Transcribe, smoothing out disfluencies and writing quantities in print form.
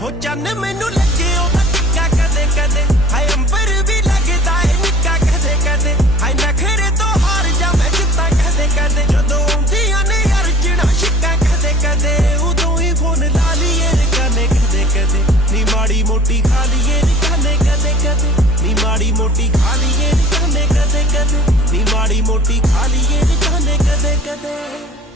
हो चन मैनू लगे ओदा टिक्का कदे कदे हाय अंबर भी लगदा है निक्का कदे कदे हाय नखरे तो हार जा मैं जिद्दां कदे कदे जदों आउंदियां ने अर्जणा शिक्का कदे कदे उदों ही फोन ला लीए कने कदे कदे नी माड़ी मोटी खा लीए कने कदे कदे नी माड़ी मोटी खा लीए कने कदे कदे नी माड़ी मोटी खा लीए कने कदे कदे